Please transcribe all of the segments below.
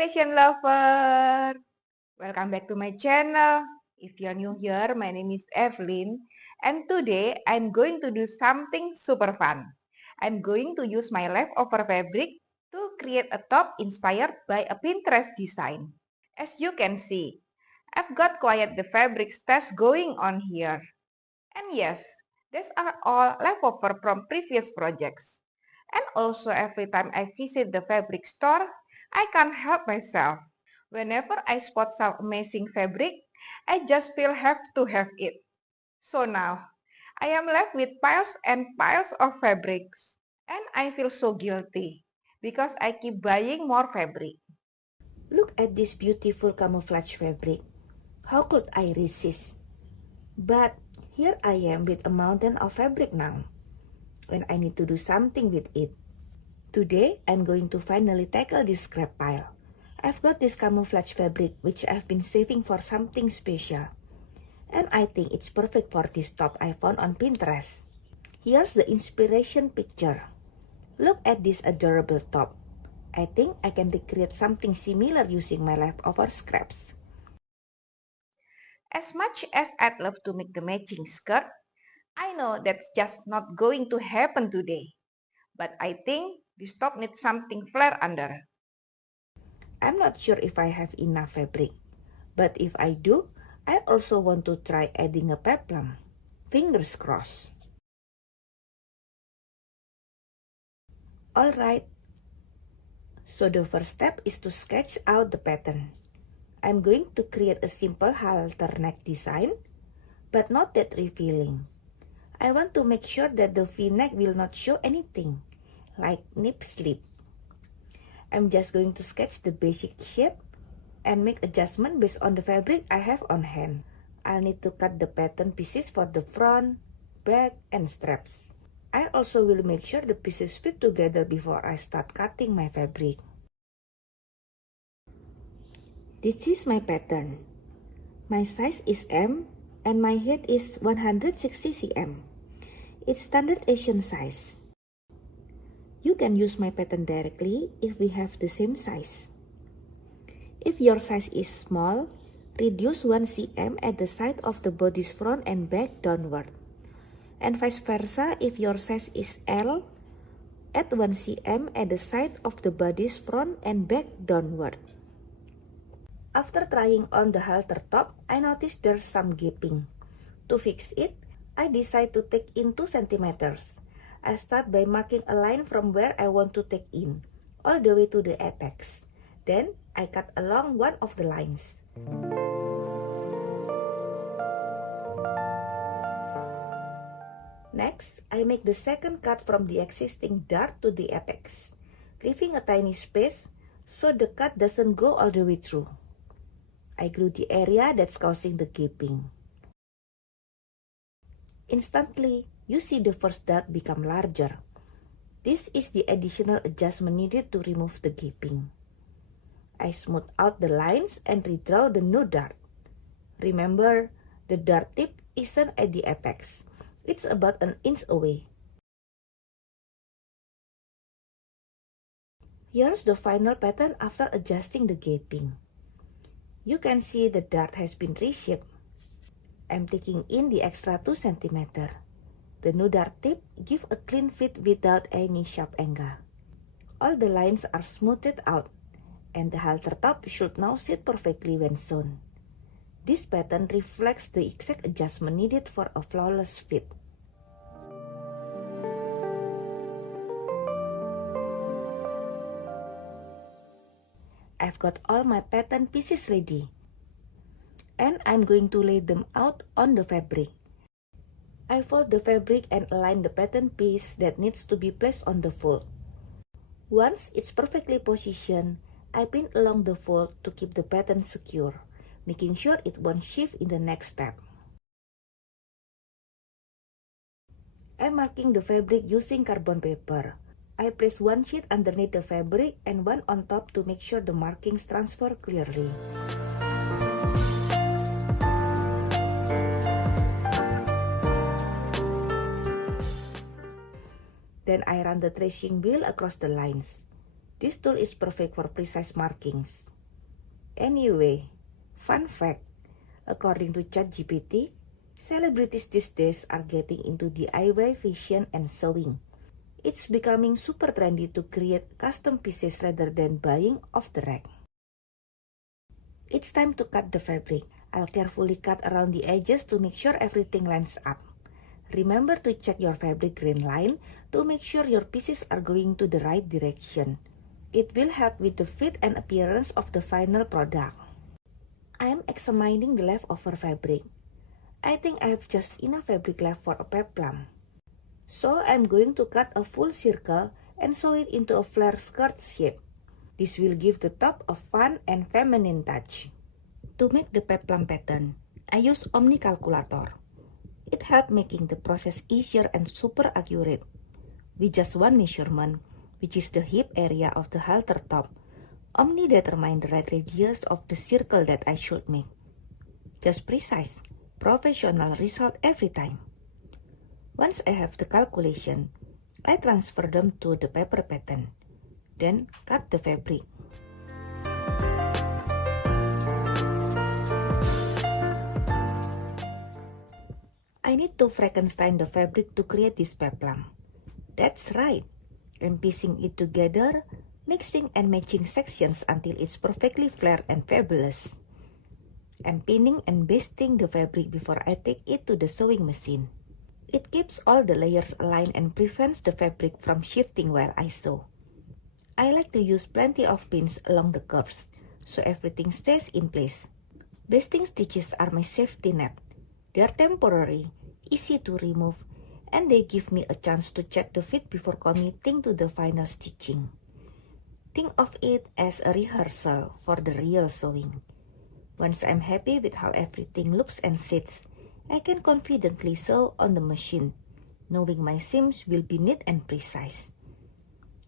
fashion lover! Welcome back to my channel. If you're new here, my name is Evelyn, and today I'm going to do something super fun. I'm going to use my leftover fabric to create a top inspired by a Pinterest design. As you can see, I've got quite the fabric stash going on here. And yes, these are all leftover from previous projects. And also every time I visit the fabric store, I can't help myself. Whenever I spot some amazing fabric, I just feel have to have it. So now, I am left with piles and piles of fabrics. And I feel so guilty because I keep buying more fabric. Look at this beautiful camouflage fabric. How could I resist? But here I am with a mountain of fabric now, and I need to do something with it. Today, I'm going to finally tackle this scrap pile. I've got this camouflage fabric which I've been saving for something special. And I think it's perfect for this top I found on Pinterest. Here's the inspiration picture. Look at this adorable top. I think I can recreate something similar using my leftover scraps. As much as I'd love to make the matching skirt, I know that's just not going to happen today. But I think this top needs something flare under. I'm not sure if I have enough fabric, but if I do, I also want to try adding a peplum. Fingers crossed. Alright, so the first step is to sketch out the pattern. I'm going to create a simple halter neck design, but not that revealing. I want to make sure that the V-neck will not show anything, like nip slip. I'm just going to sketch the basic shape and make adjustment based on the fabric I have on hand. I'll need to cut the pattern pieces for the front, back, and straps. I also will make sure the pieces fit together before I start cutting my fabric. This is my pattern. My size is M and my height is 160 cm. It's standard Asian size. You can use my pattern directly if we have the same size. If your size is small, reduce 1 cm at the side of the body's front and back downward. And vice versa, if your size is L, add 1 cm at the side of the body's front and back downward. After trying on the halter top, I noticed there's some gaping. To fix it, I decide to take in 2 centimeters. I start by marking a line from where I want to take in, all the way to the apex. Then, I cut along one of the lines. Next, I make the second cut from the existing dart to the apex, leaving a tiny space so the cut doesn't go all the way through. I glue the area that's causing the gaping. Instantly, you see the first dart become larger. This is the additional adjustment needed to remove the gaping. I smooth out the lines and redraw the new dart. Remember, the dart tip isn't at the apex. It's about an inch away. Here's the final pattern after adjusting the gaping. You can see the dart has been reshaped. I'm taking in the extra 2 cm. The new dart tip gives a clean fit without any sharp angle. All the lines are smoothed out, and the halter top should now sit perfectly when sewn. This pattern reflects the exact adjustment needed for a flawless fit. I've got all my pattern pieces ready, and I'm going to lay them out on the fabric. I fold the fabric and align the pattern piece that needs to be placed on the fold. Once it's perfectly positioned, I pin along the fold to keep the pattern secure, making sure it won't shift in the next step. I'm marking the fabric using carbon paper. I place one sheet underneath the fabric and one on top to make sure the markings transfer clearly. Then I run the tracing wheel across the lines. This tool is perfect for precise markings. Anyway, fun fact, according to ChatGPT, celebrities these days are getting into DIY fashion and sewing. It's becoming super trendy to create custom pieces rather than buying off the rack. It's time to cut the fabric. I'll carefully cut around the edges to make sure everything lines up. Remember to check your fabric grain line to make sure your pieces are going to the right direction. It will help with the fit and appearance of the final product. I am examining the leftover fabric. I think I have just enough fabric left for a peplum. So I'm going to cut a full circle and sew it into a flare skirt shape. This will give the top a fun and feminine touch. To make the peplum pattern, I use Omni calculator. It helps making the process easier and super accurate. With just one measurement, which is the hip area of the halter top, Omni determines the right radius of the circle that I should make. Just precise, professional result every time. Once I have the calculation, I transfer them to the paper pattern. Then cut the fabric. I need to Frankenstein the fabric to create this peplum. That's right. I'm piecing it together, mixing and matching sections until it's perfectly flared and fabulous. I'm pinning and basting the fabric before I take it to the sewing machine. It keeps all the layers aligned and prevents the fabric from shifting while I sew. I like to use plenty of pins along the curves, so everything stays in place. Basting stitches are my safety net. They are temporary, easy to remove, and they give me a chance to check the fit before committing to the final stitching. Think of it as a rehearsal for the real sewing. Once I'm happy with how everything looks and sits, I can confidently sew on the machine, knowing my seams will be neat and precise.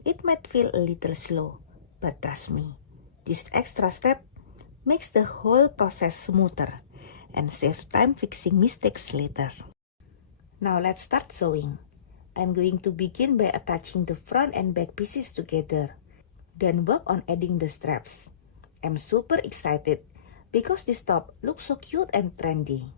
It might feel a little slow, but trust me, this extra step makes the whole process smoother and saves time fixing mistakes later. Now let's start sewing. I'm going to begin by attaching the front and back pieces together, then work on adding the straps. I'm super excited because this top looks so cute and trendy.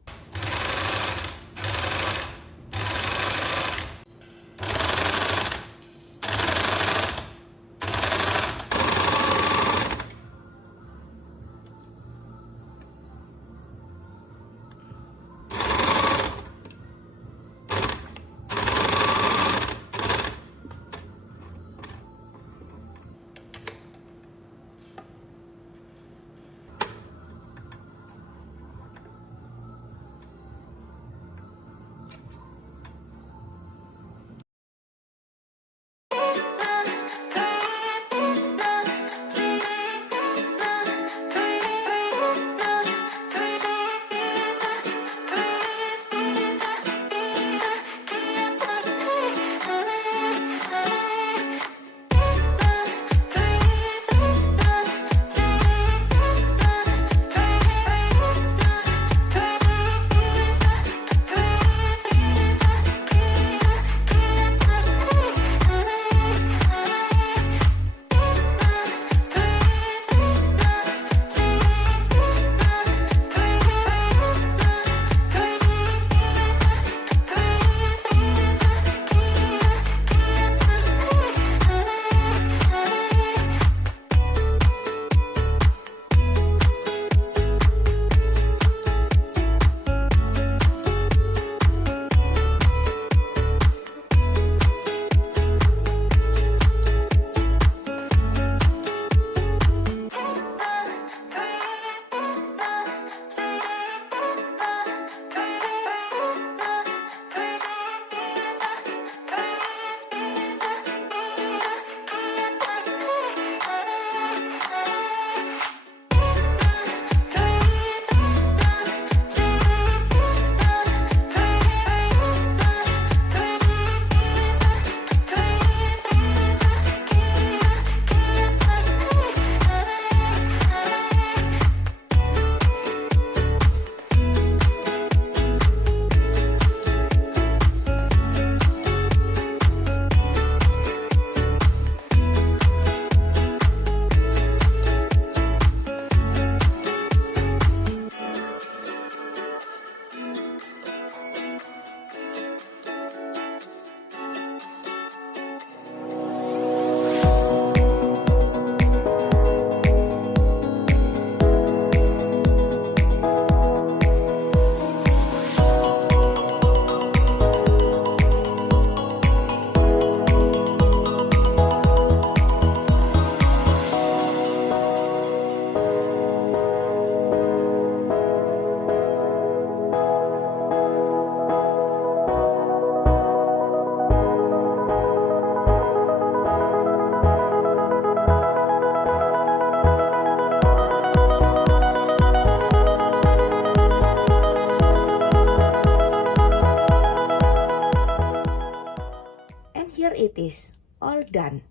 it is, all done.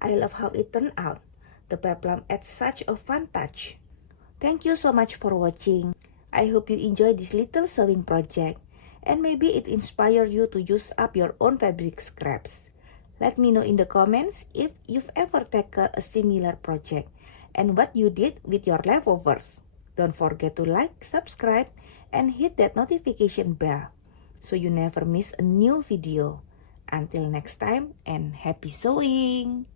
I love how it turned out. The peplum adds such a fun touch. Thank you so much for watching. I hope you enjoy this little sewing project, and maybe it inspires you to use up your own fabric scraps. Let me know in the comments if you've ever tackled a similar project and what you did with your leftovers. Don't forget to like, subscribe, and hit that notification bell so you never miss a new video. Until next time, and happy sewing!